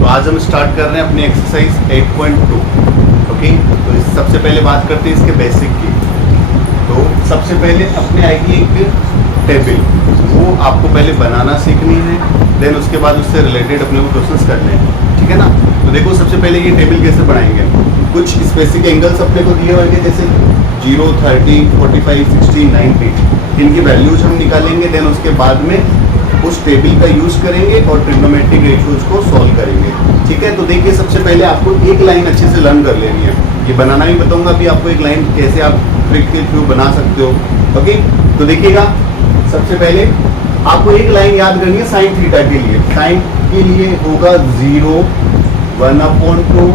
तो आज हम स्टार्ट कर रहे हैं अपनी एक्सरसाइज 8.2। ओके, तो सबसे पहले बात करते हैं इसके बेसिक की। तो सबसे पहले अपने आएगी एक टेबल, वो आपको पहले बनाना सीखनी है, देन उसके बाद उससे रिलेटेड अपने को क्वेश्चंस करने हैं, ठीक है ना। तो देखो सबसे पहले ये टेबल कैसे बनाएंगे। कुछ स्पेसिफिक एंगल्स अपने को दिए होंगे, जैसे 0, 30, 45, 60, 90, इनकी वैल्यूज हम निकालेंगे। देन उसके बाद में उस टेबल का यूज करेंगे और ट्रिग्नोमेट्रिक रेशियोज को सॉल्व करेंगे, ठीक है। तो देखिए सबसे पहले आपको एक लाइन अच्छे से लर्न कर लेनी है। ये बनाना भी बताऊंगा अभी आपको, एक लाइन कैसे आप ट्रिक के थ्रू बना सकते हो। ओके, तो देखिएगा सबसे पहले आपको एक लाइन याद करनी है साइन थीटा के लिए। साइन के लिए होगा 0, 1/2,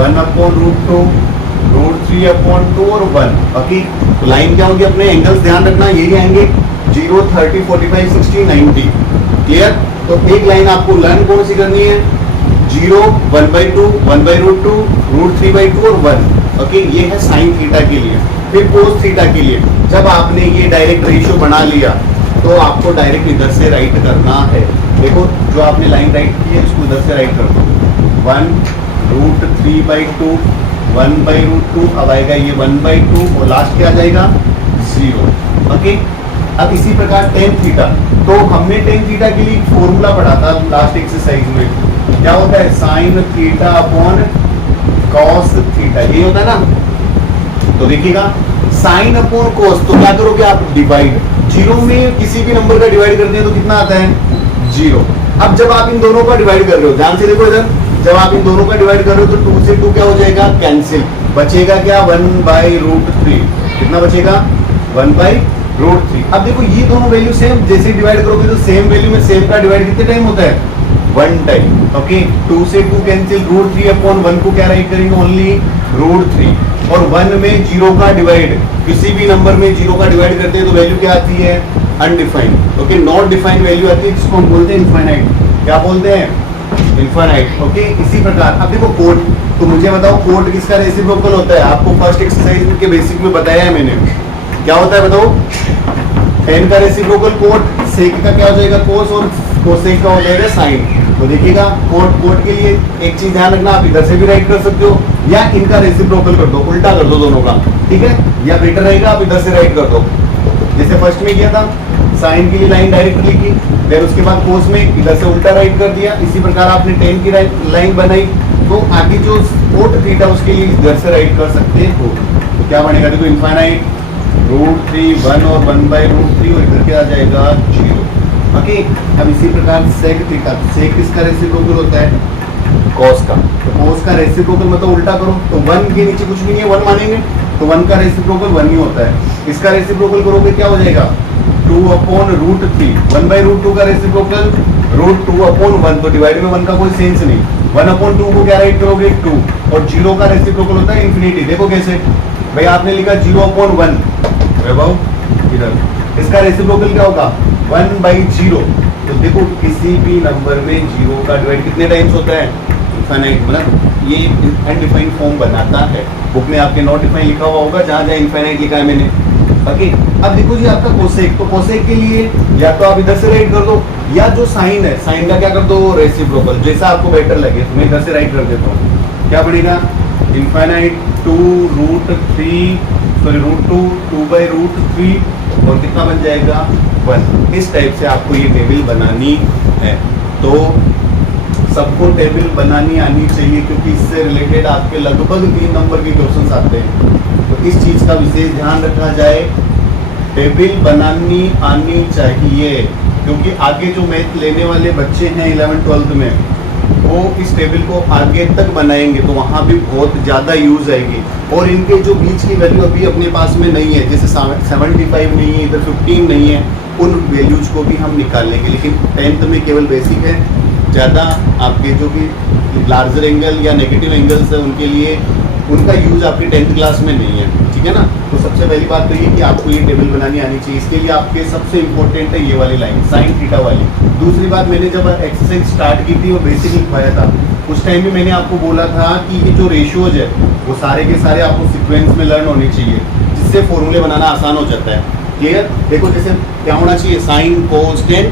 1/√2, √3/2 और 1। ओके, तो लाइन क्या होगी, अपने एंगल्स ध्यान रखना यही आएंगे 0, 30, 45, 60, 90। क्लियर। तो एक लाइन आपको लर्न कौन सी करनी है, 0, 1/2, 1/√2, √3/2 और 1। ओके, ये है साइन थीटा के लिए। फिर कोस थीटा के लिए जब आपने ये डायरेक्ट रेशियो बना लिया तो आपको डायरेक्ट इधर से राइट करना है। देखो जो आपने लाइन राइट की है उसको इधर से राइट कर दो, 1√3/2, 1/√2, अब आएगा ये 1/2 और लास्ट क्या आ जाएगा 0। ओके, अब इसी प्रकार टेन थीटा, तो हमने टेन थीटा के लिए फॉर्मूला पढ़ा था लास्ट एक्सरसाइज में। क्या होता है, sine theta upon cos theta, ये होता है ना। तो देखिएगा साइन अपॉन कॉस, तो क्या करोगे आप, डिवाइड। 0 में किसी भी नंबर का डिवाइड करते हैं तो कितना आता है 0। अब जब आप इन दोनों का डिवाइड कर रहे हो, ध्यान से देखो इधर, जब आप इन दोनों का डिवाइड कर रहे हो तो 2 से 2 क्या हो जाएगा, कैंसिल। बचेगा क्या, 1/√3। कितना बचेगा, 1/√3। अब देखो ये दोनों वैल्यू सेम, जैसे डिवाइड करोगे तो सेम वैल्यू में सेम का डिवाइड कितने टाइम होता है, 1 टाइम। ओके, 2 से 2 कैंसिल, √3/1 को क्या राइट करेंगे, ओनली √3। और 1 में 0 का डिवाइड, किसी भी नंबर में 0 का डिवाइड करते हैं तो वैल्यू क्या आती है, undefined. Okay, not defined value आती है, जिसको हम बोलते हैं इनफाइनाइट। क्या बोलते हैं, इनफाइनाइट। ओके, इसी प्रकार अब देखो कोट, तो मुझे बताओ कोट किसका रेसिप्रोकल होता है। आपको फर्स्ट एक्सरसाइज के बेसिक में बताया है मैंने, क्या होता है बताओ, टेन का रेसिप्रोकल कोट, सेक का क्या हो जाएगा कोस, और कोसेक का हो जाएगा साइन। तो देखिएगा कोट के लिए एक चीज ध्यान रखना, आप इधर से भी राइट कर सकते हो या इनका रेसिप्रोकल कर दो, उल्टा कर दो दोनों का, ठीक है। या बेटर रहेगा आप इधर से राइट कर दो, जैसे फर्स्ट में किया था, साइन के लिए लाइन डायरेक्ट लिखी, फिर उसके बाद कोस में इधर से उल्टा राइट कर दिया। इसी प्रकार आपने टेन की लाइन बनाई, तो आगे जो कोट थीटा उसके लिए इधर से राइट कर सकते हो। तो क्या बनेगा, देखो इनफाइनाइट √3, 1 और 1/√3 और इधर क्या आ जाएगा 0। ओके, अब इसी प्रकार सेक थीटा, सेक किसका रेसिप्रोकल होता है, कॉस का। तो कॉस का रेसिप्रोकल मतलब उल्टा करो, तो 1 के नीचे कुछ भी नहीं है, 1 मानेंगे, तो 1 का रेसिप्रोकल 1 ही होता है। इसका रेसिप्रोकल करोगे क्या हो जाएगा, 2/√3। 1/√2 का रेसिप्रोकल √2/1, तो डिवाइड में 1 का कोई सेंस नहीं। 1/2 को क्या राइट करोगे 2, और 0 का रेसिप्रोकल होता है इन्फिनिटी। देखो कैसे, भाई आपने लिखा 0/1, इधर इसका रेसिप्रोकल क्या होगा 1/0। तो देखो किसी भी नंबर में 0 का डिवाइड कितने टाइम्स होता है, इनफाइनाइट, मतलब ये अनडिफाइंड फॉर्म बनाता है। बुक में आपके नॉट डिफाइन लिखा हुआ होगा, जहाँ जहाँ इनफाइनाइट लिखा है मैंने। ओके, अब देखो जी आपका कोसेक, तो कोसेक के लिए या तो आप इधर से राइट कर दो, या जो साइन है साइन का क्या कर दो, रेसिप्रोकल, जैसा आपको बेटर लगे। तो मैं इधर से राइट कर देता हूँ, क्या बनेगा, इनफाइनाइट 2√3, सॉरी √2, 2/√3 और कितना बन जाएगा 1। इस टाइप से आपको ये टेबल बनानी है। तो सबको टेबल बनानी आनी चाहिए, क्योंकि इससे रिलेटेड आपके लगभग 3 नंबर के क्वेश्चंस आते हैं। तो इस चीज़ का विशेष ध्यान रखा जाए, टेबल बनानी आनी चाहिए, क्योंकि आगे जो मैथ लेने वाले बच्चे हैं 11th 12th में, वो इस टेबल को आगे तक बनाएंगे तो वहाँ भी बहुत ज़्यादा यूज आएगी। और इनके जो बीच की वैल्यू अभी अपने पास में नहीं है, जैसे 75 नहीं है, इधर 15 नहीं है, उन वैल्यूज को भी हम निकाल लेंगे। लेकिन 10th में केवल बेसिक है, ज़्यादा आपके जो भी लार्जर एंगल या नेगेटिव एंगल्स है उनके लिए उनका यूज आपकी 10th क्लास में नहीं है, ठीक है ना। तो सबसे पहली बात तो ये कि आपको ये टेबल बनानी आनी चाहिए। इसके लिए आपके सबसे इंपॉर्टेंट है ये वाली लाइन, साइन थीटा वाली। दूसरी बात, मैंने जब एक्सरसाइज स्टार्ट की थी और बेसिक लिखवाया था, उस टाइम भी मैंने आपको बोला था कि ये जो रेशियोज है वो सारे के सारे आपको सीक्वेंस में लर्न होने चाहिए, जिससे फॉर्मूले बनाना आसान हो जाता है। क्लियर। देखो जैसे क्या होना चाहिए, sine cos tan,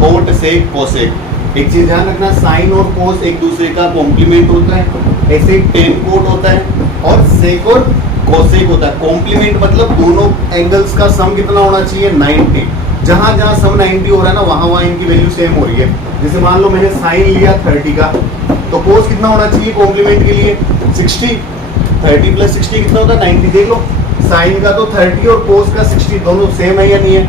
cot sec cosec, एक चीज ध्यान रखना, साइन और कोस एक दूसरे का कॉम्प्लीमेंट होता है, ऐसे टेन कोट होता है और सेक और कोसेक होता है। कॉम्प्लीमेंट मतलब दोनों एंगल्स का सम कितना होना चाहिए, 90। जहां जहां सम 90 हो रहा है ना, वहां वहां इनकी वैल्यू सेम हो रही है। जैसे मान लो मैंने साइन लिया 30 का, तो कोस कितना होना चाहिए कॉम्प्लीमेंट के लिए, 60। 30 प्लस 60 कितना होता है, 90। देख लो, साइन का तो 30 और कोस का 60 दोनों सेम है या नहीं है,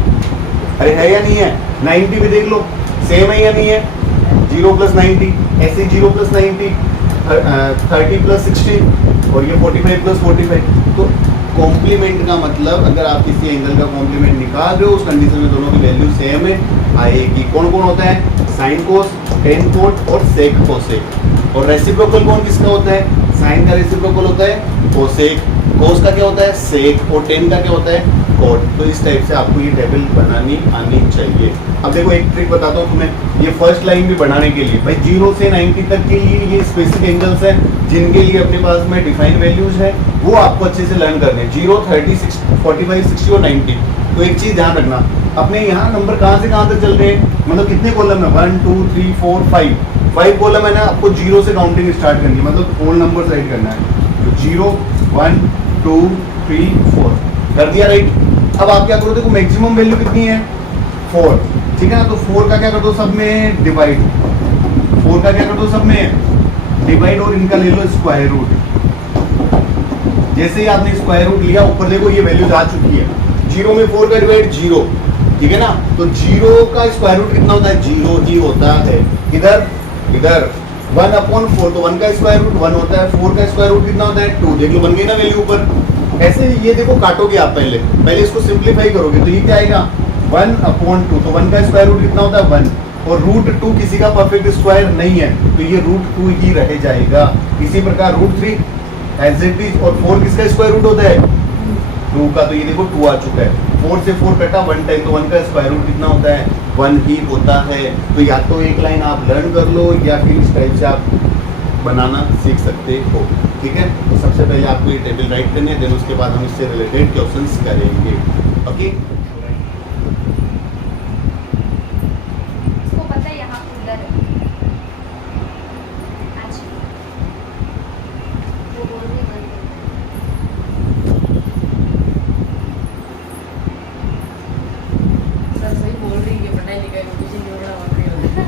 अरे है या नहीं है। 90 भी देख लो, सेम है या नहीं है, 0 प्लस 90, ऐसे 0 प्लस 90, 30 प्लस 60 और ये 45 प्लस 45। तो कॉम्प्लीमेंट का मतलब अगर आप किसी एंगल का कॉम्प्लीमेंट निकाल रहे हो, उस कंडीशन में दोनों की वैल्यू सेम है आएगी। कौन कौन होता है, साइन कोस, टेन कोट और सेक कोसेक। और रेसिप्रोकल कौन किसका होता है, साइन का रेसिप्रोकल होता है कोसेक, कोस का क्या होता है सेक और टेन का क्या होता है कोट। तो इस टाइप से आपको ये टेबल बनानी आनी चाहिए। अब देखो एक ट्रिक बताता हूँ तुम्हें, ये फर्स्ट लाइन भी बनाने के लिए भाई 0 से 90 तक के लिए ये स्पेसिफिक एंगल्स हैं जिनके लिए अपने पास में डिफाइन वैल्यूज है, वो आपको अच्छे से लर्न करने हैं, 0, 30, 45, 60 और 90। तो एक चीज ध्यान रखना, अपने यहाँ नंबर कहाँ से कहाँ तक चल रहे हैं, मतलब कितने कॉलम है, 1 2 3 4 5 कॉलम है ना। आपको 0 से काउंटिंग स्टार्ट करनी है, मतलब होल नंबर राइट करना है। तो 0 1 2 3 4 कर दिया राइट। अब आप क्या करो, देखो मैक्सिमम वैल्यू कितनी है 4, ठीक है ना। तो 4 का क्या कर दो सब में डिवाइड, 4 का क्या कर दो सब में डिवाइड और इनका ले लो स्क्वायर रूट। जैसे ही आपने स्क्वायर रूट लिया, ऊपर देखो ये वैल्यूज आ चुकी है। 0 में 4 का डिवाइड 0, ठीक है ना। तो 0 का स्क्वायर रूट कितना होता है, 0 ही होता है। इधर 1/4, तो 1 का स्क्वायर रूट 1 होता है। 4 का स्क्वायर रूट कितना होता है 2। देख लो बन गई ना वैल्यू ऊपर। ऐसे ये देखो काटोगे आप, पहले इसको सिंप्लीफाई करोगे तो ये क्या आएगा 1/2। तो 1 का स्क्वायर रूट कितना होता है 1 और √2 किसी का परफेक्ट स्क्वायर नहीं है, तो ये √2 ही रह जाएगा। इसी प्रकार √3 एज इट इज, और 4 किसका स्क्वायर रूट होता है 2 का, तो ये देखो 2 आ चुका है। 4 से 4 कटा 1 टाइम, तो 1 का स्क्वायर रूट कितना होता है 1 ही होता है। तो या तो एक लाइन आप लर्न कर लो या फिर इस टाइप से आप बनाना सीख सकते हो, ठीक है। तो सबसे पहले आपको ये टेबल राइट करने हैं, देन उसके बाद हम इससे रिलेटेड क्वेश्चंस करेंगे, ओके। इसको पता है यहाँ कूलर है। अच्छा वो बोलने बंद सर सही बोल रही है, पढ़ाई लिखाई में कुछ नहीं हो रहा, और नहीं हो रहा।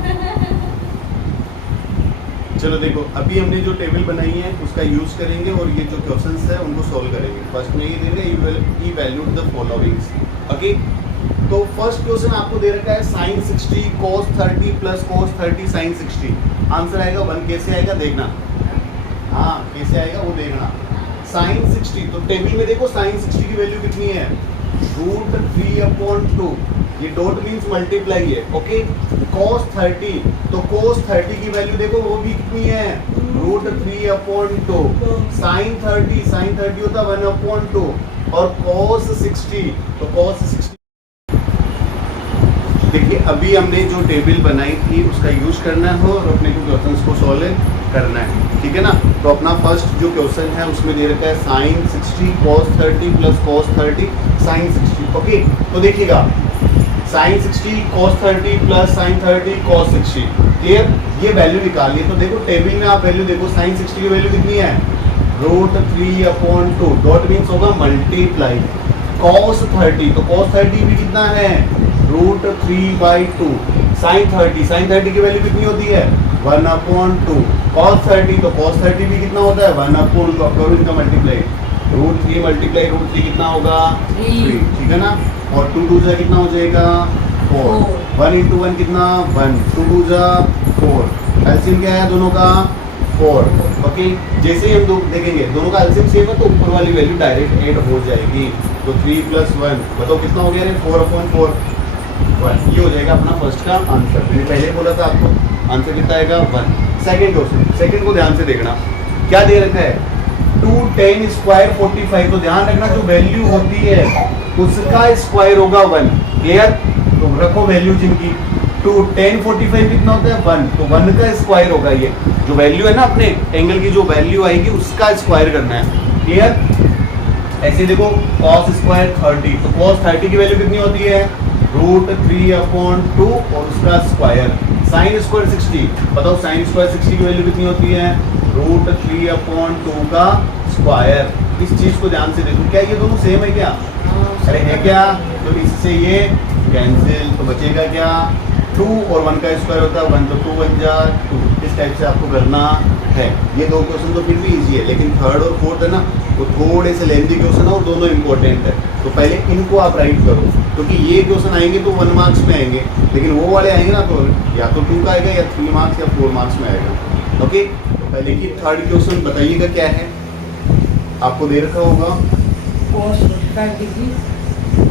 चलो देखो, अभी हमने जो टेबल बनाई है उसका यूज करेंगे और ये जो क्वेश्चंस है उनको सॉल्व करेंगे। फर्स्ट में ये देगा इवैल्यूएट द फॉलोइंग्स, ओके। तो फर्स्ट क्वेश्चन आपको दे रखा है sin 60 cos 30 plus cos 30 sin 60। Answer आएगा 1। कैसे आएगा देखना, हाँ कैसे आएगा वो देखना। sin 60, तो टेबल में देखो sin 60 की वैल्यू कितनी है √3/2, ये डॉट मीन्स मल्टीप्लाई है, ओके। cos 30, तो cos 30 की वैल्यू देखो वो भी कितनी है √3/2। sin 30 होता है 1/2 और cos 60, तो cos 60। देखिए अभी हमने जो टेबल बनाई थी उसका यूज करना है और अपने को क्वेश्चंस को सॉल्व करना है, ठीक है ना। तो अपना फर्स्ट जो क्वेश्चन है उसमें दे रखा है sin 60 cos 30 plus cos 30 sin 60, okay. तो देखिएगा sin 60 cos 30 plus sin 30 cos 60, clear. ये वैल्यू निकालिए, तो देखो टेबल में आप वैल्यू देखो, sin 60 की वैल्यू कितनी है √3/2, डॉट मीन्स होगा मल्टीप्लाई। cos 30, तो cos 30 भी कितना है √3/2। sin 30 की वैल्यू कितनी होती है 1/2। cos 30, तो cos 30 भी कितना होता है 1/2। तो करो इनका मल्टीप्लाई, √3 मल्टीप्लाई √3 कितना होगा 3, ठीक है ना। और 2 2 कितना हो जाएगा 4, 1 × 1 कितना 1, 2 2 4। एलसीएम क्या है दोनों का 4, ओके। जैसे ही हम देखेंगे दोनों का एलसीएम सेम है तो ऊपर वाली वैल्यू डायरेक्ट ऐड हो जाएगी। तो 3 + 1 बताओ कितना हो गया रे 4/4, 1। ये हो जाएगा अपना फर्स्ट का आंसर। मैंने पहले बोला था आपको आंसर कितना आएगा 1। सेकंड क्वेश्चन, सेकंड को ध्यान से देखना, क्या दे रखा है 210 स्क्वायर 45। तो ध्यान रखना जो वैल्यू होती है उसका स्क्वायर होगा 1, क्लियर। तो रखो वैल्यू जिनकी 210 45 कितना होता है 1, तो 1 का स्क्वायर होगा। ये जो वैल्यू है ना अपने एंगल की जो वैल्यू आएगी उसका स्क्वायर करना है, क्लियर। ऐसे देखो cos स्क्वायर 30, तो cos 30 की वैल्यू कितनी होती है √3/2 और उसका स्क्वायर। साइन स्क्वायर 60, बताओ साइन स्क्वायर 60 की वैल्यू कितनी होती है? √3/2 का स्क्वायर। इस चीज को ध्यान से देखो, क्या ये दोनों सेम है क्या? अरे है क्या? तो इससे ये कैंसिल, तो बचेगा क्या? 2 और 1 का स्क्वायर होता है 1, तो 2 1 जा 2। इस टाइप से आपको करना है। ये दो क्वेश्चन तो फिर भी इजी है, लेकिन थर्ड और फोर्थ है ना, वो थोड़े से लेंथी क्वेश्चन है और दोनों इंपॉर्टेंट है। तो पहले इनको आप राइट करो, क्योंकि ये क्वेश्चन आएंगे तो 1 मार्क्स में आएंगे, लेकिन वो वाले आएंगे ना तो या तो 2 का आएगा या 3 मार्क्स या 4 मार्क्स में आएगा। ओके, तो पहले की थर्ड क्वेश्चन बताइएगा क्या है, आपको दे रखा होगा। cos 45 degree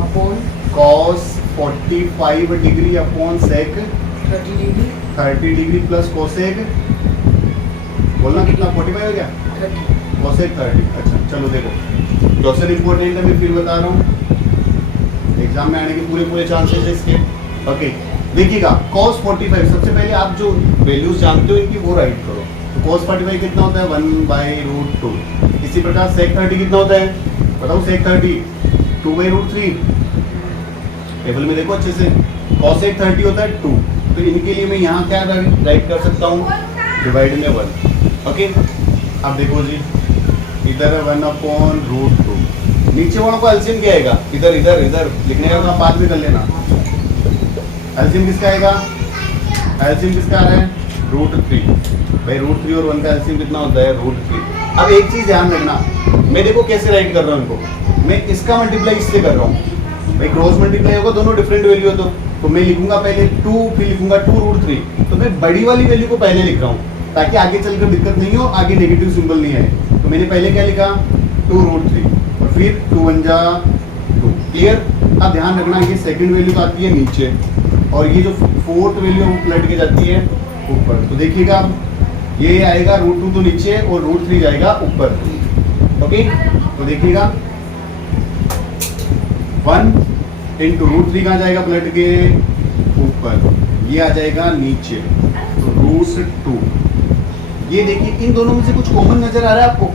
upon cos 45 degree upon sec 30 degree 30 degree plus cosec, बोलना कितना 45 हो गया? 30। cosec 30। अच्छा चलो देखो, क्वेश्चन इंपॉर्टेंट है, मैं फिर बता रहा हूँ, एग्जाम में आने के पूरे चांसेस है इसके। ओके देखिएगा, cos 45 सबसे पहले आप जो वैल्यूज जानते हो इनकी वो राइट करो। तो cos 45 कितना होता है? 1/√2। इसी प्रकार sec 30 कितना होता है? बताओ sec 30 2/√3। टेबल में देखो अच्छे से, cosec 30 होता है 2। तो इनके लिए मैं यहाँ क्या राइट कर सकता हूँ? डिवाइड में 1। ओके अब देखो जी, इधर 1/√2, नीचे वालों का एलसीएम क्या आएगा? इधर इधर इधर लिखने का काम बाद में कर लेना। एलसीएम किसका आएगा? एलसीएम किसका आ रहा है? √3। भाई √3 और 1 का एलसीएम कितना होता है? √3। अब एक चीज ध्यान रखना, मैं देखो कैसे राइट कर रहा हूँ इनको, मैं इसका मल्टीप्लाई इससे कर रहा हूँ। भाई क्रॉस मल्टीप्लाई होगा, दोनों डिफरेंट वैल्यू है तो मैं लिखूंगा पहले 2, फिर लिखूंगा 2√3। तो मैं बड़ी वाली वैल्यू को पहले लिख रहा हूँ ताकि आगे चलकर दिक्कत नहीं हो, आगे नेगेटिव सिंबल नहीं आए। तो मैंने पहले क्या लिखा? 2√3 और फिर 2 1 जा 2। क्लियर? अब ध्यान रखना, ये सेकंड वैल्यू आती है नीचे और ये जो फोर्थ वैल्यू वो पलट के जाती है ऊपर। तो देखिएगा ये आएगा √2 तो नीचे और √3 जाएगा ऊपर। ओके तो देखिएगा 1 इंटू √3 कहाँ जाएगा? पलट के ऊपर, ये आ जाएगा नीचे, तो √2। ये देखिए इन दोनों में से कुछ कॉमन नजर आ रहा है आपको?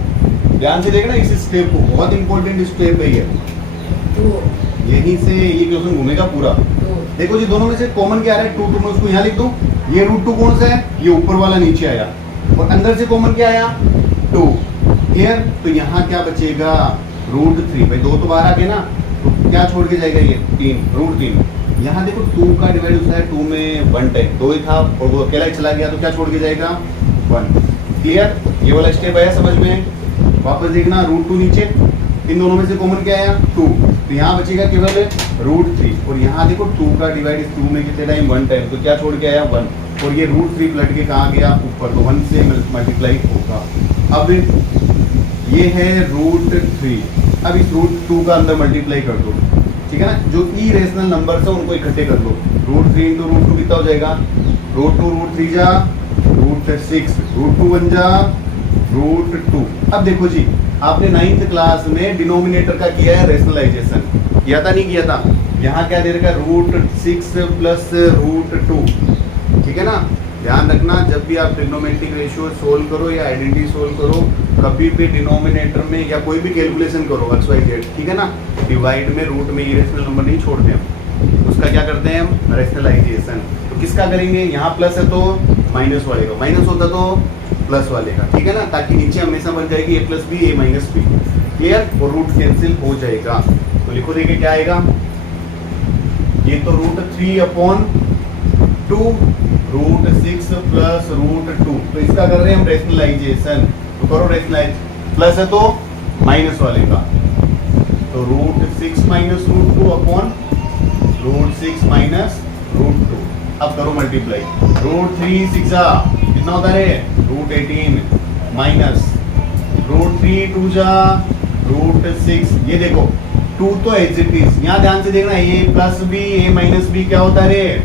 ध्यान से देखना इस स्टेप को, बहुत इंपॉर्टेंट स्टेप है ये। तो यहीं से ये क्वेश्चन घूमेगा पूरा। देखो जी दोनों में से कॉमन क्या आ रहा है? 2 मैं उसको यहाँ लिख दूं। ये √2 कौन सा है? ये ऊपर वाला नीचे आया, और अंदर से कॉमन क्या आया? 2। क्लियर? तो यहाँ क्या बचेगा? √3। भाई 2 तो बाहर आ गए ना, तो क्या छोड़ के जाएगा? ये 3, √3। यहाँ देखो 2 का डिवाइड होता है 2 में 1 टाइम, 2 ही था और वो अकेला ही चला गया, तो क्या छोड़ के जाएगा? 1। क्लियर? ये वाला स्टेप आया समझ में? वापस देखना, √2 नीचे, इन दोनों में से कॉमन क्या आया? 2। तो यहाँ बचेगा केवल √3, और यहाँ देखो 2 का डिवाइड इस 2 में कितने टाइम? 1 टाइम, तो क्या छोड़ के आया? 1। और ये √3 पलट के कहाँ गया? ऊपर, तो 1 से मल्टीप्लाई होगा। अब ये है √3, अब इस √2 का अंदर मल्टीप्लाई कर दो, ठीक है ना? जो इरेशनल नंबर है उनको इकट्ठे कर दो। √3 इंटू √2 कितना हो जाएगा? √2 √3 जा √6, √2 1 जा √2। अब देखो जी, आपने 9th क्लास में डिनोमिनेटर का किया है रेशनलाइजेशन, किया था नहीं किया था? यहाँ क्या दे रखा है? √6 प्लस √2, ठीक है ना? ध्यान रखना, जब भी आप ट्रिग्नोमेट्रिक रेशियो सोल्व करो या आइडेंटिटी सोल्व करो, कभी भी डिनोमिनेटर में या कोई भी कैलकुलेशन करो XYZ, ठीक है ना, डिवाइड में रूट में इरेशनल नंबर नहीं छोड़ते हम, उसका क्या करते हैं हम? रेशनलाइजेशन। तो किसका करेंगे? यहाँ प्लस है तो माइनस वाले का, माइनस होता तो प्लस वाले का, ठीक है ना, ताकि नीचे हमेशा बन जाएगी a plus b a minus b. Clear? और रूट कैंसिल हो जाएगा। तो लिखो, देखिए क्या आएगा? ये तो √3/2 √6 प्लस √2, तो इसका कर रहे हैं हम रेशनलाइजेशन। तो करो रेशनलाइज, प्लस है तो माइनस वाले का, तो √6 माइनस √2 अपॉन √6 माइनस √2। अब करो मल्टीप्लाई, √3 6 कितना होता है? √18 माइनस √3 2 जा √6। ये देखो 2 तो एज इट इज, यहाँ ध्यान से देखना, a plus b a minus b क्या होता है रे?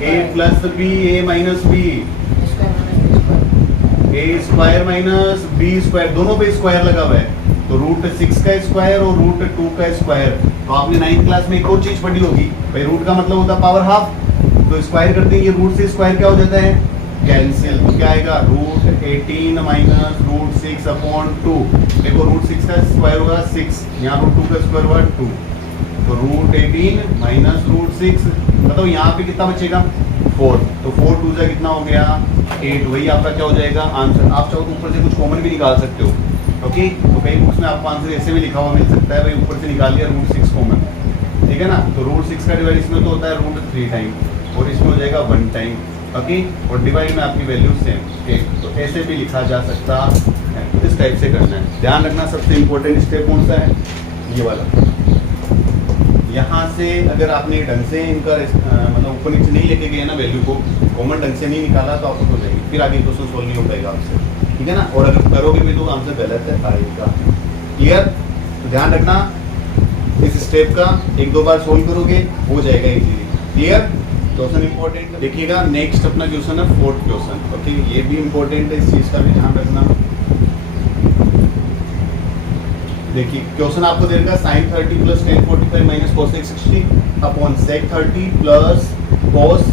a plus b a minus b, a square minus b square, दोनों पे स्क्वायर लगा हुआ है, तो √6 का स्क्वायर और √2 का स्क्वायर। तो आपने 9th क्लास में एक और चीज पढ़ी होगी भाई, रूट का मतलब होता है पावर हाफ, तो स्क्वायर करते हैं, ये रूट से स्क्वायर क्या हो जाता है? कैंसिल। तो क्या आएगा? √18 माइनस √6 अपॉन 2। देखो √6 का स्क्वायर होगा 6, यहाँ √2 का स्क्वायर हुआ 2, तो √18 माइनस √6, मतलब यहाँ पे कितना बचेगा 4, तो 4 2 जा कितना हो गया 8, वही आपका क्या हो जाएगा आंसर। आप चाहो तो ऊपर से कुछ कॉमन भी निकाल सकते हो, ओके। तो कई बुक्स में आपको आंसर ऐसे भी लिखा हुआ मिल सकता है, भाई ऊपर से निकाल लिया √6 कॉमन, ठीक है ना। तो √6 का डिवाइड इसमें तो होता है √3 टाइम, और इसमें हो जाएगा 1 टाइम, ओके। और डिवाइड में आपकी वैल्यू सेम, ओके। तो ऐसे भी लिखा जा सकता है, तो इस टाइप से करना है। ध्यान रखना सबसे इम्पोर्टेंट स्टेप कौन सा है, ये वाला। यहाँ से अगर आपने ढंग से इनका मतलब ऊपर नीचे नहीं लेके गए ना वैल्यू को, कॉमन ढंग से नहीं निकाला तो आउट हो जाएगी, फिर आगे क्वेश्चन सोल्व नहीं हो पाएगा आपसे, ठीक है ना। और अगर करोगे भी तो आंसर गलत है आएगा, क्लियर। तो ध्यान रखना इस स्टेप का, 1-2 बार सोल्व करोगे हो जाएगा इजीली, क्लियर। क्वेश्चन इंपॉर्टेंट देखिएगा। नेक्स्ट अपना क्वेश्चन है 4th क्वेश्चन, ओके। ये भी इंपॉर्टेंट है, इस चीज का भी ध्यान रखना। देखिए क्वेश्चन आपको देगा sin 30 plus tan 45 minus cos 60 upon sec 30 plus cos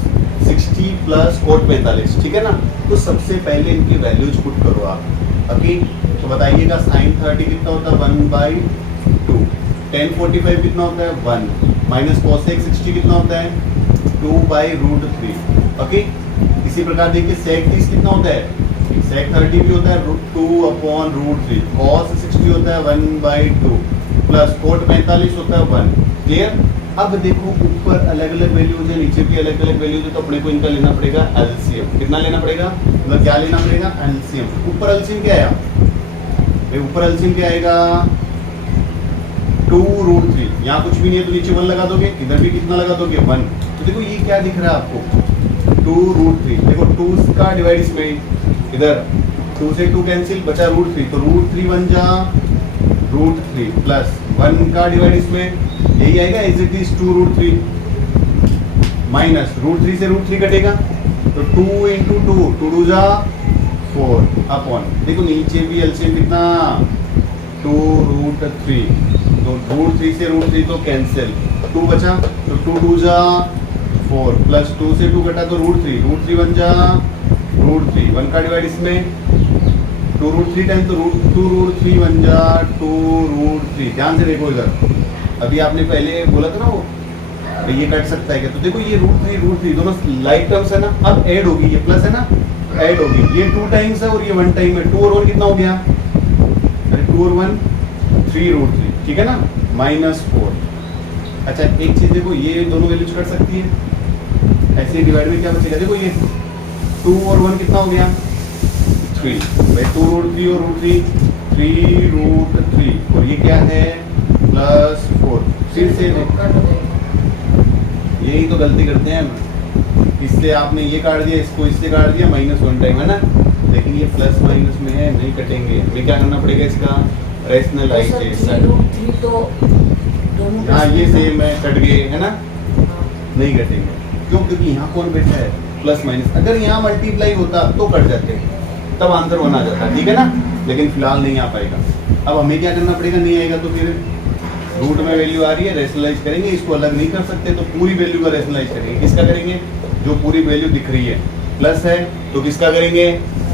60 plus cot 45, ठीक है ना। तो सबसे पहले इनकी वैल्यूज पुट करो आप, ओके। तो बताइएगा sin 30 कितना होता है 1/2, tan 45 कितना होता है 1, माइनस cos 60 कितना होता है 2/√3, ओके। इसी प्रकार देखिए sec 30 कितना होता है, sec 30 भी होता है 2/√3, cos 60 होता है 1/2, प्लस cot 45 होता है 1, क्लियर। अब देखो ऊपर अलग अलग वैल्यूज है, नीचे भी अलग अलग वैल्यूज है, तो अपने को इनका लेना पड़ेगा एलसीएम। कितना लेना पड़ेगा, मतलब क्या लेना पड़ेगा एलसीएम। ऊपर एलसीएम क्या आया भाई, ऊपर एलसीएम क्या आएगा 2√3, यहाँ कुछ भी नहीं है तो नीचे 1 लगा दोगे, इधर भी कितना लगा दोगे 1। तो देखो ये क्या दिख रहा है आपको 2√3, देखो 2 का डिवाइड इसमें इधर 2 से 2 कैंसिल, बचा √3, तो √3 1 जा √3 प्लस 1 का डिवाइड इसमें यही आएगा एज इट इज 2√3 माइनस √3 से √3 कटेगा, तो 2 × 2 2 जा 4 अपॉन, देखो नीचे भी एलसीएम कितना 2√3, तो √3 से √3 तो कैंसिल, 2 बचा, तो 2 2 जा 4 प्लस 2 से 2 कटा तो √3 1 जा √3, 1 का डिवाइड इसमें 2√3 टाइम, तो 2√3 1 जा 2√3। ध्यान से देखो इधर, अभी आपने पहले बोला था ना वो तो ये कट सकता है क्या, तो देखो ये √3 दोनों लाइक टर्म्स है ना, अब ऐड होगी, ये प्लस है ना ऐड होगी, ये 2 टाइम्स है और ये 1 टाइम है, 2 और 1 कितना हो गया, अरे 2 और 1 3√3, ठीक है ना, -4। अच्छा एक चीज देखो, ये दोनों वैल्यूज कट सकती है, ऐसे डिवाइड में क्या बचेगा, देखो ये 2 और 1 कितना हो गया 3, भाई 2√3 और √3 3√3, और ये क्या है +4। फिर से यही तो गलती करते हैं हम, इससे आपने ये काट दिया, इसको इससे काट दिया, -1 टाइम है ना, लेकिन ये प्लस माइनस में है, नहीं कटेंगे, हमें क्या करना पड़ेगा इसका रैशनलाइजेशन। तो दोनों हाँ ये सेम है, कट गए है ना, नहीं कटेंगे, क्यों, क्योंकि यहाँ कौन बैठा है प्लस माइनस, अगर यहाँ मल्टीप्लाई होता तो कट जाते, तब आंसर बना जाता, ठीक है ना, लेकिन फिलहाल नहीं आ पाएगा। अब हमें क्या करना पड़ेगा, नहीं आएगा तो फिर रूट में वैल्यू आ रही है, रैशनलाइज करेंगे, इसको अलग नहीं कर सकते तो पूरी वैल्यू का रैशनलाइज करेंगे। किसका करेंगे, जो पूरी वैल्यू दिख रही है, प्लस है तो किसका करेंगे,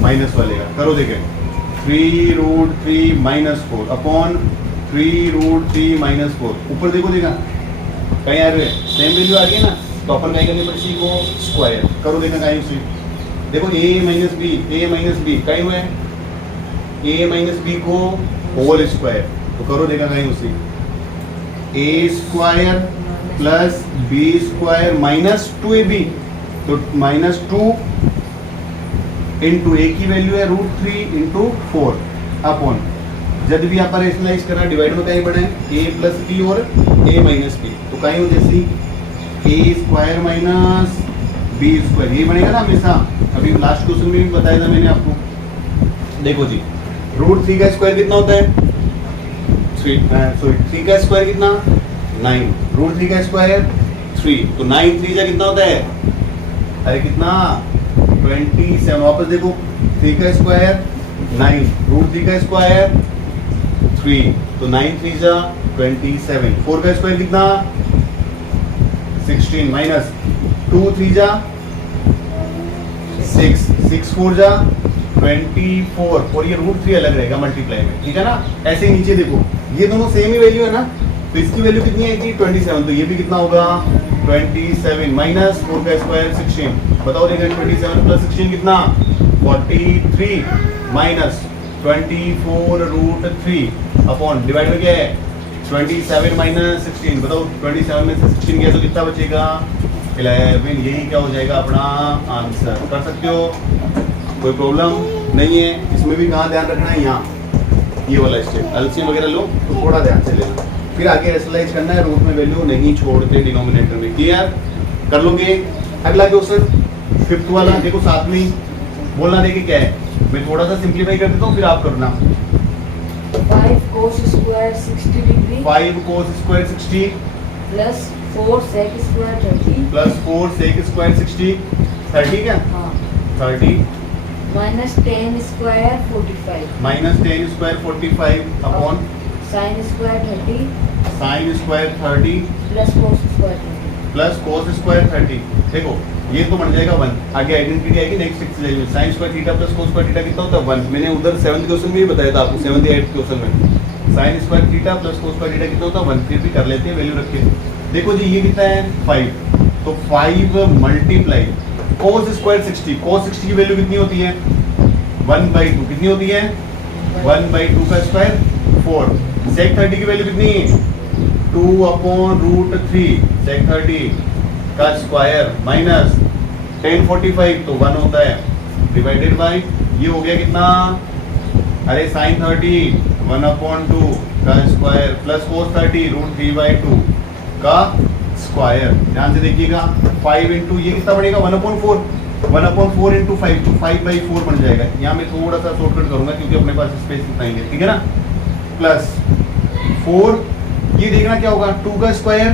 माइनस वाले का। करो देखें, 3√3 -4 अपॉन 3√3 -4, ऊपर देखो देखा कहीं आ रहे सेम वैल्यू आ रही है ना, तो अपन कहीं करनी पड़ेगी को स्क्वायर करो, देखा कहीं उसी, देखो a - b कहीं हुआ है, a - b को होल स्क्वायर, तो करो देखा कहीं उसी, a² plus b² minus 2ab, तो -2 इंटू a की वैल्यू है √3 इंटू 4 अपॉन, जब भी आप रैशनलाइज करना डिवाइड में कहीं बढ़ाएं a प्लस b और a माइनस b, तो कहीं हो जैसी a² माइनस b², ये बनेगा ना हमेशा, अभी लास्ट क्वेश्चन में भी बताया था मैंने आपको। देखो जी √3 का स्क्वायर कितना होता है 3 का स्क्वायर कितना 9, √3 का स्क्वायर 3, तो 9 3 जा कितना होता है, अरे कितना 27। वापस देखो 3 का स्क्वायर 9, √3 का स्क्वायर 3, तो 9 3 जा 27, 4 का स्क्वायर कितना 16 माइनस 2 3 जा 6, 6 4 जा 24, और ये √3 अलग रहेगा मल्टीप्लाई में, ठीक है ना। ऐसे ही नीचे देखो, ये दोनों सेम ही वैल्यू है ना, तो इसकी वैल्यू कितनी आएगी 27, तो ये भी कितना होगा 27 माइनस 4 का स्क्वायर 16। बताओ देखिए 27 प्लस 16 कितना 43 माइनस 24 रूट 3 अपॉन डिवाइड में क्या है 27 माइनस 16। बताओ 27 में से 16 गया तो कितना बचेगा 11। यही क्या हो जाएगा अपना आंसर। कर सकते हो, कोई प्रॉब्लम नहीं है। इसमें भी कहाँ ध्यान रखना है, यहाँ ये वाला स्टेप एलसीएम वगैरह लो तो थोड़ा ध्यान से लेना। फिर आगे रेशनलाइज करना है, रूट में वैल्यू नहीं छोड़ते डिनोमिनेटर में। क्लियर कर लोगे। अगला क्वेश्चन फिफ्थ वाला देखो, साथ में ही बोलना देखे क्या है। मैं थोड़ा सा सिंप्लीफाई कर देता हूँ फिर आप करना। 5 cos square 60 degree 5 cos square 60 plus 4 sec square 30 plus 4 sec square 60 30 क्या हाँ 30 minus 10 square 45 minus 10 square 45 upon sin square 30 sine square 30 plus cos square 30। Plus cos square 30। देखो ये तो बन जाएगा 1। आगे आइडेंटिटी आएगी नेक्स्ट एक्सरसाइज में। Sine square theta plus cos square theta कितना होता है 1। मैंने उधर 7th क्वेश्चन में भी बताया था आपको, 7th या 8th क्वेश्चन में sine square theta plus cos square theta कितना होता है 1। फिर भी कर लेते हैं वैल्यू रख के। देखो जी ये कितना है 5, तो 5 मल्टीप्लाई कोस स्क्वायर 60। कोस 60 की वैल्यू कितनी होती है 1/2। कितनी होती है 1/2 का स्क्वायर 4। सेक 30 की वैल्यू कितनी 2/√3 सेक 30 का स्क्वायर माइनस 1045 तो 1 होता है डिवाइडेड बाय ये हो गया कितना, अरे साइन 30 1/2 का स्क्वायर प्लस कोस 30 √3/2 का स्क्वायर। ध्यान से देखिएगा 5 इंटू ये कितना बनेगा 1/4 1/4 इंटू 5 तो 5/4 बन जाएगा। यहाँ मैं थोड़ा सा शॉर्टकट करूंगा क्योंकि अपने पास स्पेस इतना ही है, ठीक है ना। प्लस 4 ये देखना क्या होगा 2 का स्क्वायर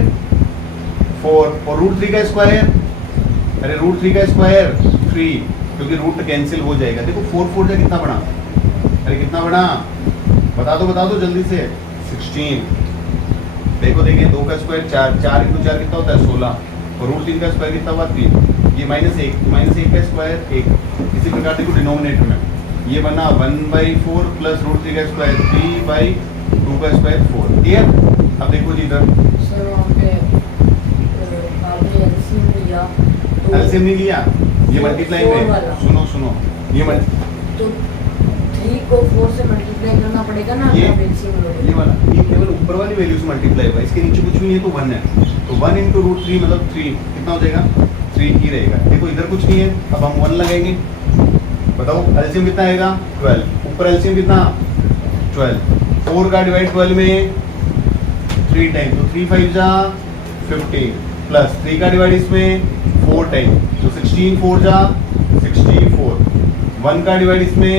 4 और √3 का स्क्वायर, अरे √3 का स्क्वायर 3 क्योंकि रूट कैंसिल हो जाएगा। देखो 4 जा कितना बना, अरे कितना बना बता दो जल्दी से 16। देखो देखिए 2 का स्क्वायर 4 4 इंटू 4 कितना होता है 16 और √3 का स्क्वायर कितना हुआ 3। ये -1 का स्क्वायर 1। इसी प्रकार देखो डिनोमिनेटर में ये बना 1/4 प्लस √3 का स्क्वायर 3/2 का स्क्वायर 4। क्लियर। अब देखो जी इधर सर वहाँ पे आपने एलसीएम लिया तो एलसीएम नहीं लिया, ये मल्टीप्लाई फोर में वाला। सुनो ये तो 3 को 4 से मल्टीप्लाई करना पड़ेगा ना ये तब एलसीएम ये वाला ये केवल ऊपर वाली वैल्यू से मल्टीप्लाई हुआ, इसके नीचे कुछ भी नहीं है तो 1 है। तो 1 इंटू √3 मतलब 3 कितना हो जाएगा 3 ही रहेगा। देखो इधर कुछ नहीं है, अब हम 1 लगाएंगे। बताओ एलसीएम कितना आएगा 12। ऊपर एलसीएम कितना 12। 4 का डिवाइड 12 में 3 टाइम तो 3 5 जा 15 प्लस 3 का डिवाइड इसमें 4 टाइम तो 16 4 जा 64। 1 का डिवाइड इसमें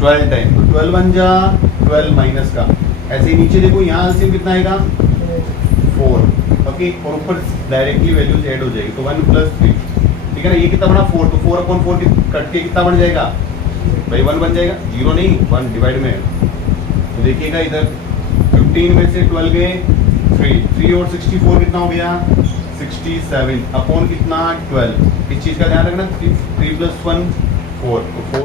12 टाइम तो 12 1 जा 12 माइनस का। ऐसे ही नीचे देखो यहाँ एलसीएम कितना आएगा 4। ओके और ऊपर डायरेक्टली वैल्यूज ऐड हो जाएगी तो 1 प्लस 3, ठीक है ना। ये कितना बना 4 तो 4/4 कट के कितना बन जाएगा भाई 1 बन जाएगा, 0 नहीं 1 डिवाइड में। तो देखिएगा इधर 15 में से 12 गए 3 और 64 कितना हो गया 67 अपॉन कितना 12। इस चीज का ध्यान रखना 3 + 1 4 तो 4